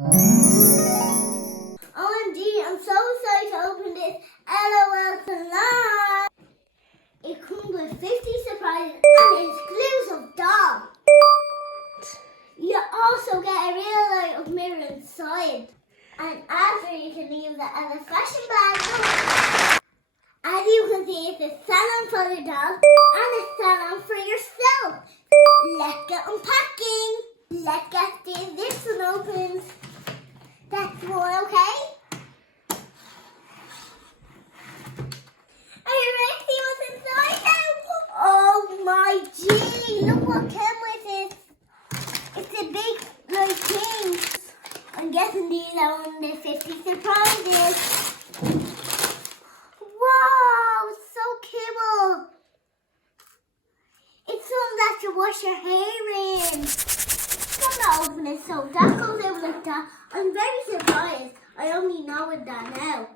OMG, I'm so excited to open this LOL salon. It comes with 50 surprises and an exclusive doll. You also get a real life mirror inside. And after you can use it as a fashion bag. As you can see, it's a salon for the doll and a salon for yourself. Let's get unpacking. Let's get this one opens. That's one, okay? Are you ready to see what's inside now? Oh my gee, look what came with it. It's a big like thing. I'm guessing these are one of the 50 surprises. Wow, it's so cool. It's something that you wash your hair in. I'm not opening it, so that goes out like that. I'm very surprised. I only know it that now.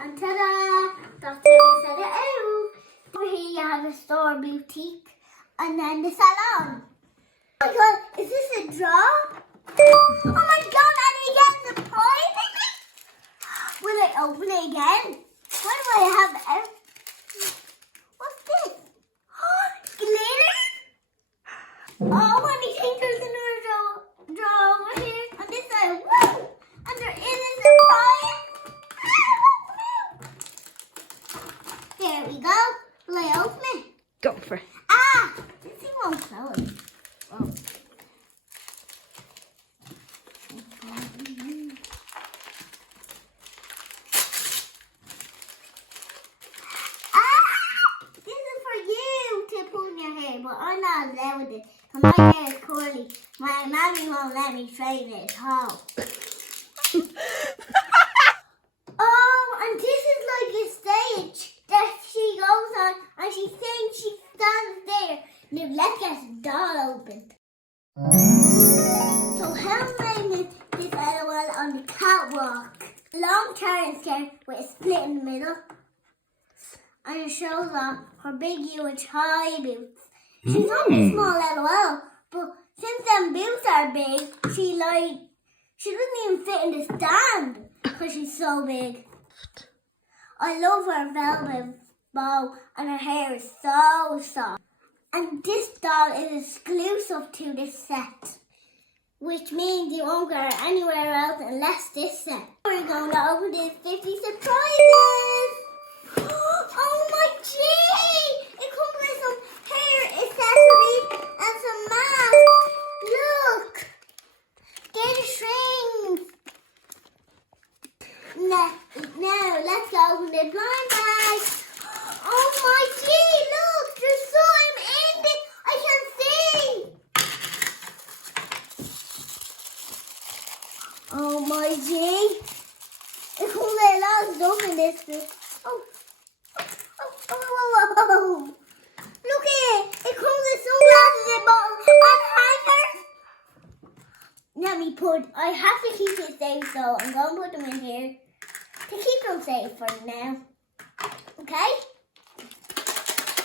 And ta-da! That's how we set it out. Over here you have a store boutique. And then the salon. Oh my god, is this a drawer? Oh my god, are they getting the prize in it? Will I open it again? Why do I have what's this? Glitter? Oh, and I think there's another drawer over here. On this side, woo! And there is a surprise. There we go. Will I open it? Go for it. Ah! This thing won't close. Oh. But I'm not allowed with it because my hair is curly. My mommy won't let me straighten it at all. Oh, and this is like a stage that she goes on and she sings, she stands there. Now let's get the doll opened. So how am I make this LOL on the catwalk? Long turn skirt with a split in the middle. And it shows off her big huge high boots. She's only small LOL, but since them boots are big, she doesn't even fit in the stand because she's so big. I love her velvet bow and her hair is so soft. And this doll is exclusive to this set, which means you won't get her anywhere else unless this set. We're going to open these 50 surprises. Oh my gee! It comes with some hair accessories and some masks. Look! They're the strings. Now let's go open the blind bag. Oh my gee! Look! There's something in it I can see! Oh my gee! It comes with a lot of stuff in this bit. Oh. Look at it. It comes with sunglasses and bottles and hangers. I have to keep it safe, so I'm going to put them in here to keep them safe for now. Okay?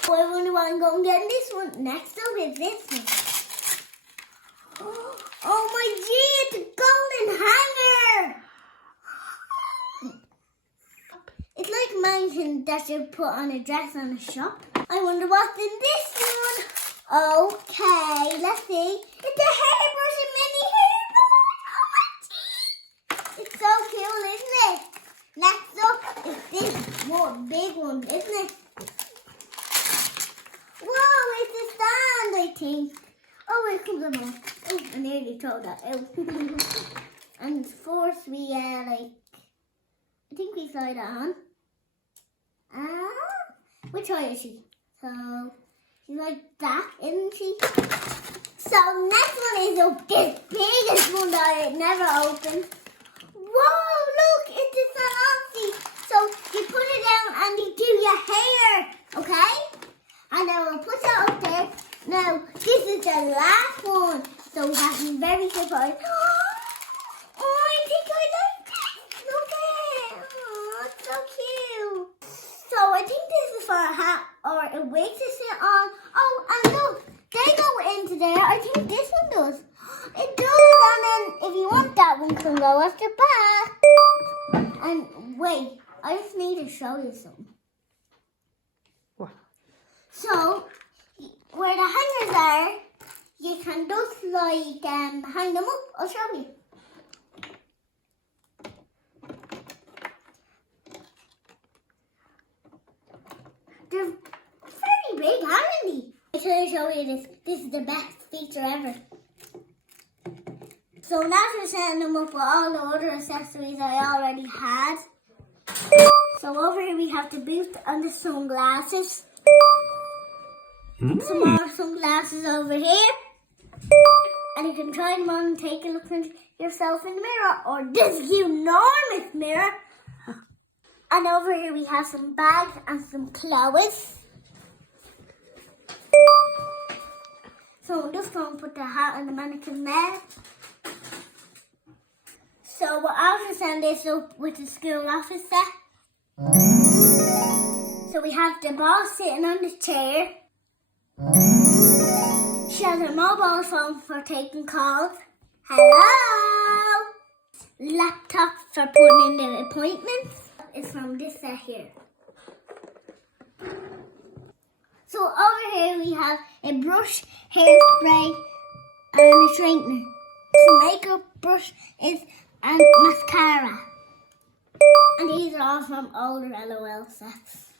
So I wonder what I'm going to get in this one. Next up is this one. Oh my gee, it's a golden hanger. It's like mine that you put on a dress on a shop. I wonder what's in this one. Okay, let's see. It's a hairbrush and mini hairbrush. Oh my gee. It's so cool, isn't it? Next up is this one, big one, isn't it? Whoa, it's a stand, I think. Oh, it comes on more. Oh, I nearly threw that out. And first we I think we slide it on. Which way is she? So she's like that, isn't she? So next one is this biggest one that I never opened. Whoa, look, it's a salon seat. So you put it down and you do your hair, okay? And then we'll put it up there. Now this is the last one, so we have to be very surprised. Oh, I think I like this. Look at it. Oh, it's so cute. So I think this is for a hat or a wig to sit on. Oh, and look, they go into there. I think this one does. It does, and then if you want go at the back. And wait, I just need to show you something. What? So, where the hangers are, you can just like hang them up. I'll show you. They're very big, aren't they? I can show you this. This is the best feature ever. So now to set them up with all the other accessories I already had. So over here we have the boot and the sunglasses. Some more sunglasses over here. And you can try them on and take a look at yourself in the mirror or this enormous mirror. And over here we have some bags and some clothes. So I'm just going to put the hat on the mannequin there. So we're also setting this up with the school office set. So we have the boss sitting on the chair. She has her mobile phone for taking calls. Hello! Laptop for putting in the appointments. It's from this set here. So over here we have a brush, hairspray, and a straightener. The makeup brush is and mascara. And these are all from older LOL sets.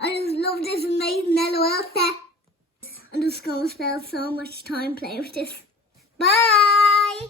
I just love this amazing LOL set. I'm just going to spend so much time playing with this. Bye!